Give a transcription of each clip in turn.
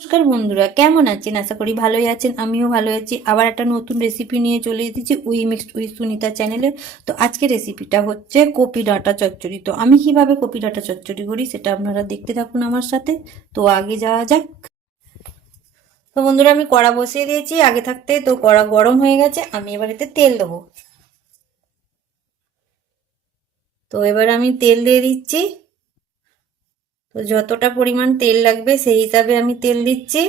নমস্কার বন্ধুরা, কেমন আছেন? আশা করি ভালোই আছেন। আমিও ভালো আছি। আবার একটা নতুন রেসিপি নিয়ে চলে এসেছি উই মিক্সড উইথ সুনিতা চ্যানেলে। তো আজকে রেসিপিটা হচ্ছে কপি ডাঁটা চচ্চড়ি। তো আমি কিভাবে কপি ডাঁটা চচ্চড়ি করি সেটা আপনারা দেখতে থাকুন আমার সাথে। তো আগে যাওয়া যাক। তো বন্ধুরা, আমি কড়া বসিয়ে দিয়েছি আগে থাকতে। তো কড়া গরম হয়ে গেছে, আমি এবার এতে তেল দেবো। তো এবার আমি তেল দিয়ে দিচ্ছি। তো যতটা পরিমাণ তেল লাগবে সেই হিসাবে আমি তেল দিচ্ছি।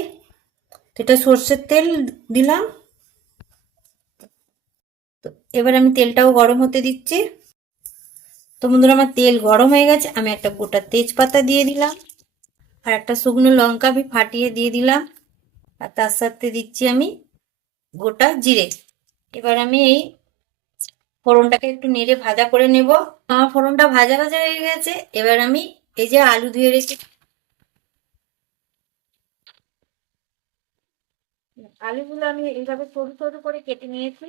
এটা সর্ষের তেল দিলাম। তো এবার আমি তেলটাও গরম হতে দিচ্ছি। তো বন্ধুরা, আমার তেল গরম হয়ে গেছে, আমি একটা গোটা তেজপাতা দিয়ে দিলাম আর একটা শুকনো লঙ্কা আমি ফাটিয়ে দিয়ে দিলাম। আর তার সাথে দিচ্ছি আমি গোটা জিরে। এবার আমি এই ফোড়নটাকে একটু নেড়ে ভাজা করে নেব। আমার ফোড়নটা ভাজা ভাজা হয়ে গেছে। এবার আমি এই যে আলু ধুয়ে রেখে আলুগুলো আমি এইভাবে সরু সরু করে কেটে নিয়েছি।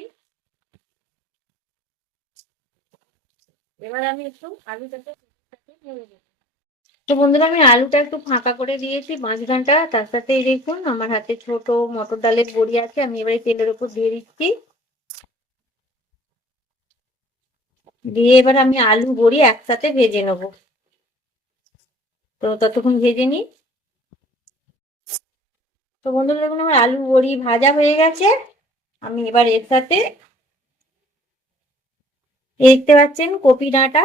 এবার আমি একটু আলুটাকে নেড়ে দেব। তো বন্ধুরা, আমি আলুটা একটু ফাঁকা করে দিয়েছি মাঝখানটা। তার সাথে দেখুন আমার হাতে ছোট মটর ডালের বড়ি আছে, আমি এবার তেলের উপর দিয়ে দিচ্ছি। দিয়ে এবার আমি আলু বড়ি একসাথে ভেজে নেবো। তো ততক্ষণ ভেজে নিই। তো বন্ধুরা, দেখুন আমার আলু বড়ি ভাজা হয়ে গেছে। আমি এবার এর সাথে দেখতে পাচ্ছেন কপি ডাঁটা।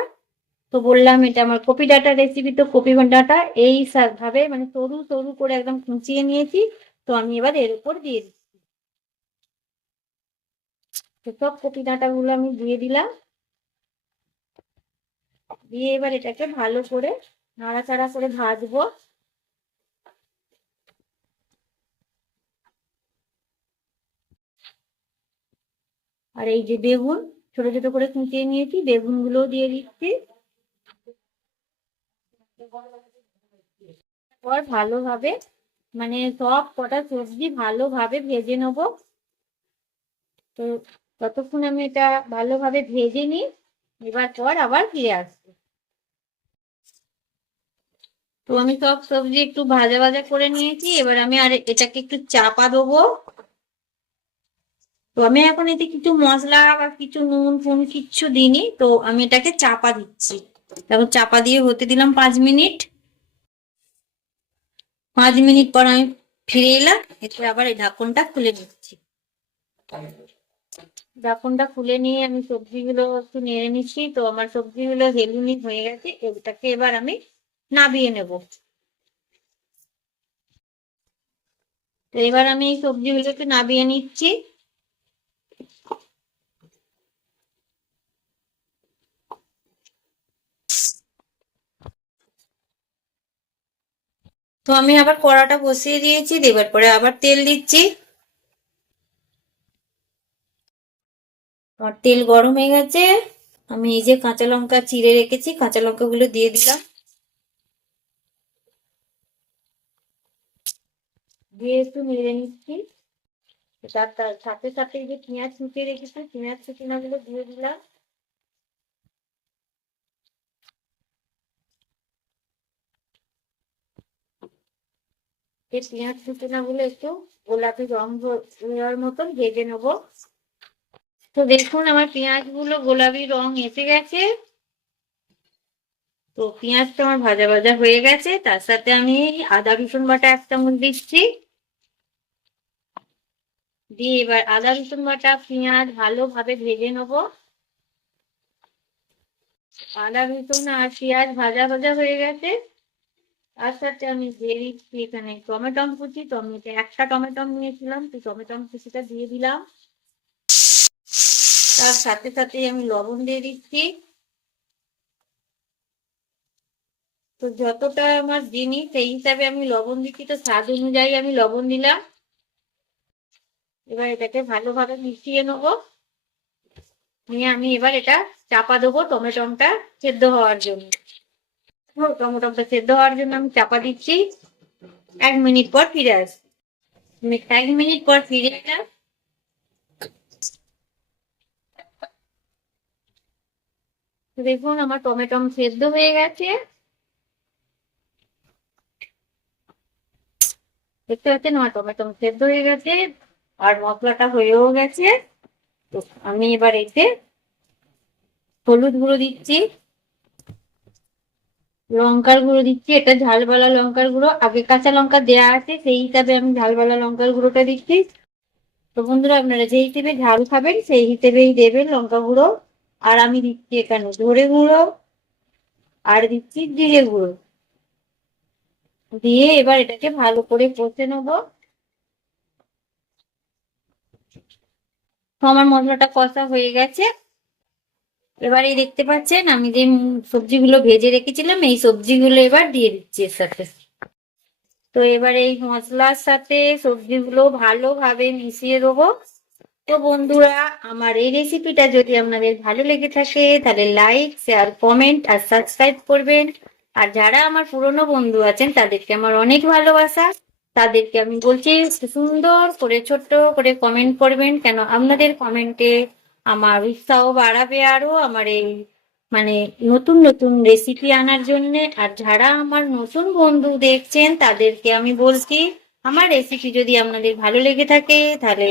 তো বললাম এটা আমার কপি ডাঁটা রেসিপি। তো কপি ডাঁটা এই ভাবে মানে সরু সরু করে একদম কুচিয়ে নিয়েছি। তো আমি এবার এর উপর দিয়ে দিচ্ছি। তো সব কপি ডাঁটা গুলো আমি দিয়ে দিলাম। দিয়ে এবার এটাকে ভালো করে নাড়াচাড়া করে ভাজবো। আর এই যে বেগুন ছোট ছোট করে কুচিয়ে নিয়েছি, বেগুন গুলোও দিয়ে দিচ্ছি। পর ভালোভাবে মানে সব কটা সবজি ভালোভাবে ভেজে নেবো। তো ততক্ষণ আমি এটা ভালোভাবে ভেজে নিই। এবার পর আবার ফিরে আসবো। তো আমি সব সবজি একটু ভাজা ভাজা করে নিয়েছি। এবার আমি আর এটাকে একটু চাপা দেবো। তো আমি এখন এতে কিছু মশলা বা কিছু নুন ফুন কিচ্ছু দিইনি। তো আমি এটাকে চাপা দিচ্ছি। তারপর চাপা দিয়ে হতে দিলাম 5 মিনিট। 5 মিনিট পর আমি ফিরে এলাম। এরপর আবার এই ঢাকনটা খুলে দিচ্ছি। ঢাকনটা খুলে নিয়ে আমি সবজিগুলো একটু নেড়ে নিচ্ছি। তো আমার সবজিগুলো হেলুনি হয়ে গেছে, এটাকে এবার আমি নাবিয়ে নেব। তো এবার আমি এই সবজিগুলোকে নাবিয়ে নিচ্ছি। তো আমি আবার কড়াটা বসিয়ে দিয়েছি, দেবার পরে আবার তেল দিচ্ছি। আমার তেল গরম হয়ে গেছে। আমি এই যে কাঁচা লঙ্কা চিড়ে রেখেছি, কাঁচা লঙ্কা গুলো দিয়ে দিলাম। দিয়ে একটু নেড়ে নিচ্ছি। তার তার সাথে সাথে এই যে পেঁয়াজ কুচিয়ে রেখেছি, পেঁয়াজ কুচিনা গুলো দিয়ে দিলাম। এই পেঁয়াজ কুচিনা গুলো একটু গোলাপি রং দেওয়ার মতন ভেজে নেবো। তো দেখুন আমার পেঁয়াজ গুলো গোলাপি রং এসে গেছে। তো পেঁয়াজটা আমার ভাজা ভাজা হয়ে গেছে। তার সাথে আমি আদা রসুন বাটা 1 চামচ দিচ্ছি। দিয়ে এবার আদা রসুন বাটা পেঁয়াজ ভালোভাবে ভেজে নেবো। আদা রসুন আর পেঁয়াজ ভাজা ভাজা হয়ে গেছে। তার সাথে আমি দিয়ে দিচ্ছি এখানে টমেটো কুচি। টমেটো একটা টমেটো নিয়েছিলাম, তো টমেটো কুচিটা দিয়ে দিলাম। তার সাথে সাথে আমি লবণ দিয়ে দিচ্ছি। তো যতটা আমার জিনিস সেই হিসাবে আমি লবণ দিচ্ছি। তো স্বাদ অনুযায়ী আমি লবণ দিলাম। এবার এটাকে ভালোভাবে মিশিয়ে নেবো। নিয়ে আমি এবার এটা চাপা দেবো টমেটোটা সেদ্ধ হওয়ার জন্য। টমেটোটা সেদ্ধ হওয়ার জন্য আমি চাপা দিচ্ছি। 1 মিনিট পর ফিরে আসবো। 1 মিনিট পর ফিরে এলাম। দেখুন আমার টমেটো সেদ্ধ হয়ে গেছে। দেখতে পাচ্ছেন আমার টমেটো সেদ্ধ হয়ে গেছে আর মশলাটা হয়েও গেছে। তো আমি এবার এতে হলুদ গুঁড়ো দিচ্ছি, লঙ্কার গুঁড়ো দিচ্ছি, এটা ঝালবালা লঙ্কার গুঁড়ো, আগে কাঁচা লঙ্কা দেওয়া আছে সেই হিসাবে আমি ঝালবালা লঙ্কার গুঁড়োটা দিচ্ছি। তো বন্ধুরা আপনারা যে হিসেবে ঝাল খাবেন সেই হিসেবেই দেবেন লঙ্কা গুঁড়ো। আর আমি দিচ্ছি এখানে ধরে গুঁড়ো আর দিচ্ছি জিরে গুঁড়ো, দিয়ে এবার এটাকে ভালো করে কষে নেবো। তো আমার মশলাটা কষা হয়ে গেছে। এবারে দেখতে পাচ্ছেন আমি যে সবজিগুলো ভেজে রেখেছিলাম এই সবজিগুলো এবার দিয়ে দিচ্ছি এর সাথে। তো এবার এই মশলার সাথে সবজিগুলো ভালোভাবে মিশিয়ে দেবো। তো বন্ধুরা আমার এই রেসিপিটা যদি আপনাদের ভালো লেগে থাকে তাহলে লাইক, শেয়ার, কমেন্ট আর সাবস্ক্রাইব করবেন। আর যারা আমার পুরনো বন্ধু আছেন তাদেরকে আমার অনেক ভালোবাসা, তাদেরকে আমি বলছি সুন্দর করে ছোট্ট করে কমেন্ট করবেন, কেন আপনাদের কমেন্টে আমার উৎসাহ বাড়াবে আরো আমার এই মানে নতুন নতুন রেসিপি আনার জন্যে। আর যারা আমার নতুন বন্ধু দেখছেন তাদেরকে আমি বলছি আমার রেসিপি যদি আপনাদের ভালো লেগে থাকে তাহলে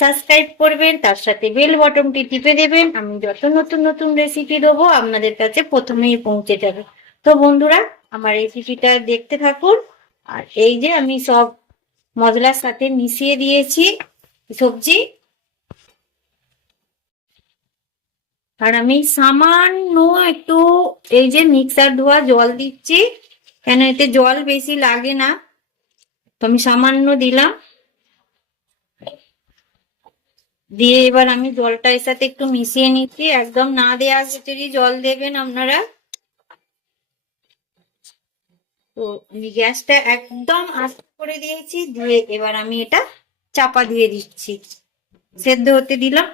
সাবস্ক্রাইব করবেন, তার সাথে বেল বটনটি টিপে দেবেন। আমি যত নতুন নতুন রেসিপি দেবো আপনাদের কাছে প্রথমেই পৌঁছে যাবে। তো বন্ধুরা আমার রেসিপিটা দেখতে থাকুন। আর এই যে আমি সব মশলার সাথে মিশিয়ে দিয়েছি সবজি, আর আমি সামান্য একটু এই যে মিক্সার ধোয়া জল দিচ্ছি, কেন এতে জল বেশি লাগে না, তো আমি সামান্য দিলাম। দিয়ে এবার আমি জলটা এর সাথে একটু মিশিয়ে নিচ্ছি, একদম না দেওয়া ভিতরেই জল দেবেন আপনারা। তো আমি গ্যাসটা একদম আস্তে করে দিয়েছি, দিয়ে এবার আমি এটা চাপা দিয়ে দিচ্ছি, সেদ্ধ হতে দিলাম।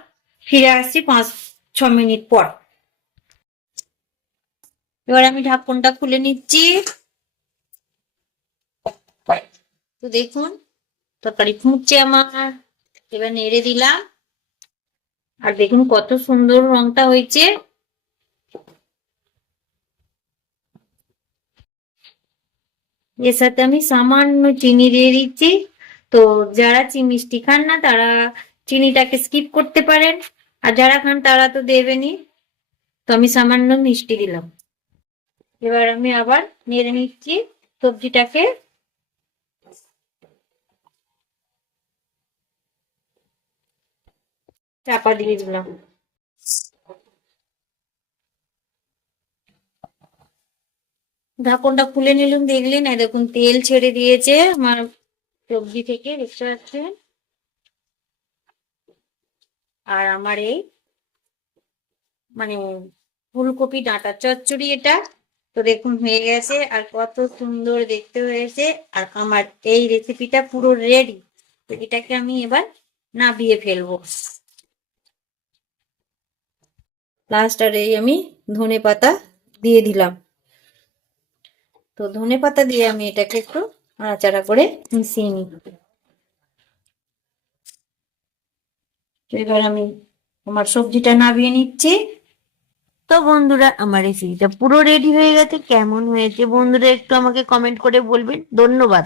ফিরে আসছি 5-6 মিনিট পর। এবার আমি ঢাকনটা খুলে নিচ্ছি। তো দেখুন তরকারি ফুটছে আমার, এবার নেড়ে দিলাম। আর দেখুন কত সুন্দর রংটা হয়েছে। এর সাথে আমি সামান্য চিনি দিয়ে দিচ্ছি। তো যারা মিষ্টি খান না তারা চিনিটাকে স্কিপ করতে পারেন, আর যারা খান তারা তো দেবেনই। তো আমি সামান্য মিষ্টি দিলাম। এবার আমি আবার নেড়ে নিচ্ছি সবজিটাকে। চাপা দিয়ে দিলাম। ঢাকনটা খুলে নিলাম, দেখলেন এই দেখুন তেল ছেড়ে দিয়েছে আমার সবজি থেকে, দেখতে পাচ্ছেন। আর আমার এই মানে ফুলকপি ডাঁটা চচ্চড়ি এটা তো দেখুন হয়ে গেছে, আর কত সুন্দর দেখতে হয়েছে। আর আমার এই রেসিপিটা পুরো রেডি। তো এটাকে আমি এবার নাবিয়ে ফেলবো। লাস্ট আর এই আমি ধনে পাতা দিয়ে দিলাম। তো ধনে পাতা দিয়ে আমি এটাকে একটু নাড়াচাড়া করে মিশিয়ে নিই। এবার আমি আমার সবজিটা নাবিয়ে নিচ্ছি। তো বন্ধুরা আমার রেসিপিটা পুরো রেডি হয়ে গেছে। কেমন হয়েছে বন্ধুরা একটু আমাকে কমেন্ট করে বলবেন। ধন্যবাদ।